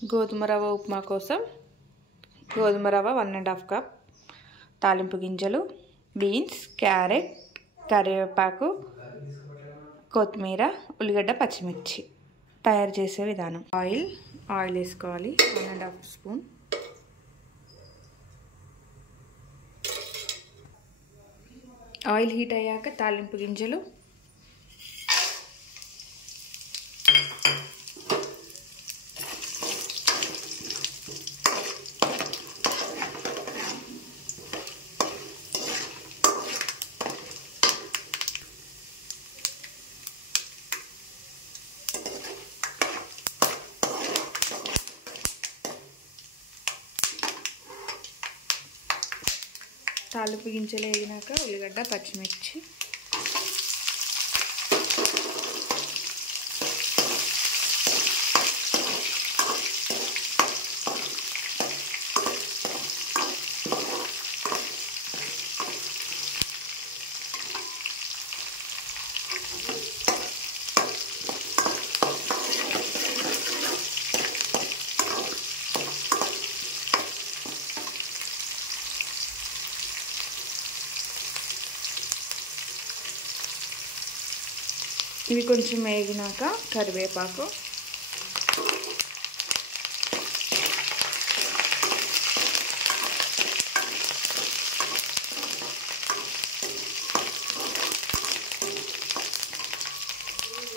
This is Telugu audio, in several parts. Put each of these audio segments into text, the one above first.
గోధుమ రవ్వ ఉప్మా కోసం గోధుమ రవ్వ 1½ కప్, తాలింపు గింజలు, బీన్స్, క్యారెట్, కరివేపాకు, కొత్తిమీర, ఉల్లిగడ్డ, పచ్చిమిర్చి. తయారు చేసే విధానం. ఆయిల్ వేసుకోవాలి 1½ స్పూన్. ఆయిల్ హీట్ అయ్యాక తాలింపు గింజలు, తాలింపు గింజలు వేగినాక ఉల్లిగడ్డ, పచ్చిమిర్చి, ఇవి కొంచెం వేగినాక కరివేపాకు,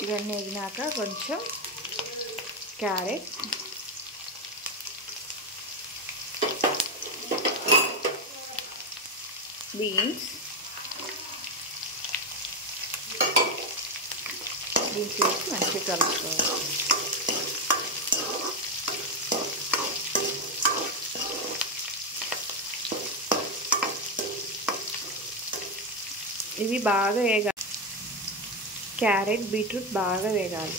ఇవన్నీ వేగినాక కొంచెం క్యారెట్, బీన్స్, దీనికి వేసి మంచిగా కలుపుకోవాలి. ఇవి బాగా వేగాలి. క్యారెట్, బీట్రూట్ బాగా వేగాలి.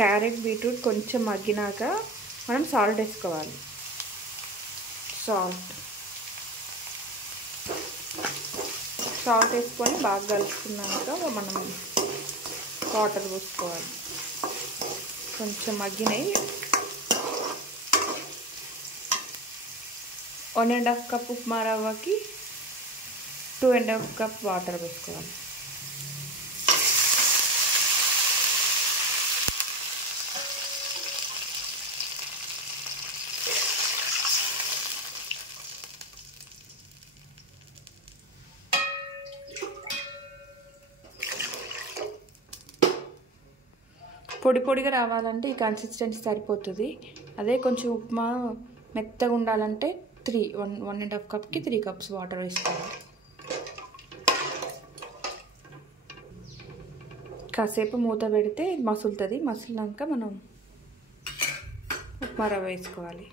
క్యారెట్, బీట్రూట్ కొంచెం మగ్గినాక మనం సాల్ట్ వేసుకోవాలి. సాల్ట్ వేసుకొని బాగా కలుపుకున్నాక మనం వాటర్ పోసుకోవాలి. కొంచెం మగ్గినాయి. 1½ కప్ ఉప్మా రవ్వకి 2½ కప్ వాటర్ వేసుకోవాలి. పొడి పొడిగా రావాలంటే ఈ కన్సిస్టెన్సీ సరిపోతుంది. అదే కొంచెం ఉప్మా మెత్తగా ఉండాలంటే 1½ కప్కి 3 కప్స్ వాటర్ వేసుకోవాలి. కాసేపు మూత పెడితే మసులుతుంది. మసిలినాక మనం ఉప్మా రవ్వ వేసుకోవాలి.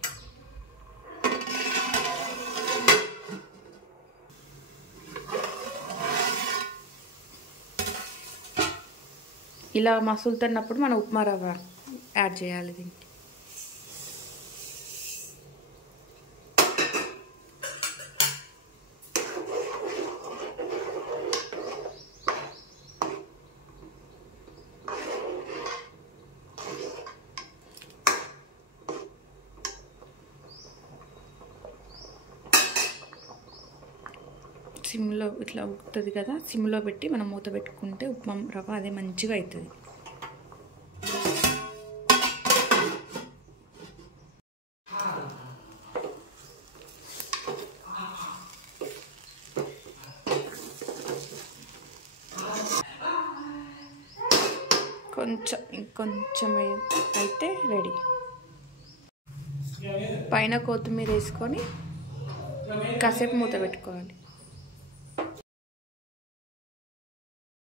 ఇలా మసులుతున్నప్పుడు మనం ఉప్మా రవ్వ యాడ్ చేయాలి దీనికి. సిమ్లో ఇట్లా ఉడుకుతుంది కదా, సిమ్లో పెట్టి మనం మూత పెట్టుకుంటే ఉప్మా రవ్వ అదే మంచిగా అవుతుంది. ఇంకొంచెం అయితే రెడీ. పైన కొత్తిమీర వేసుకొని కాసేపు మూత పెట్టుకోవాలి.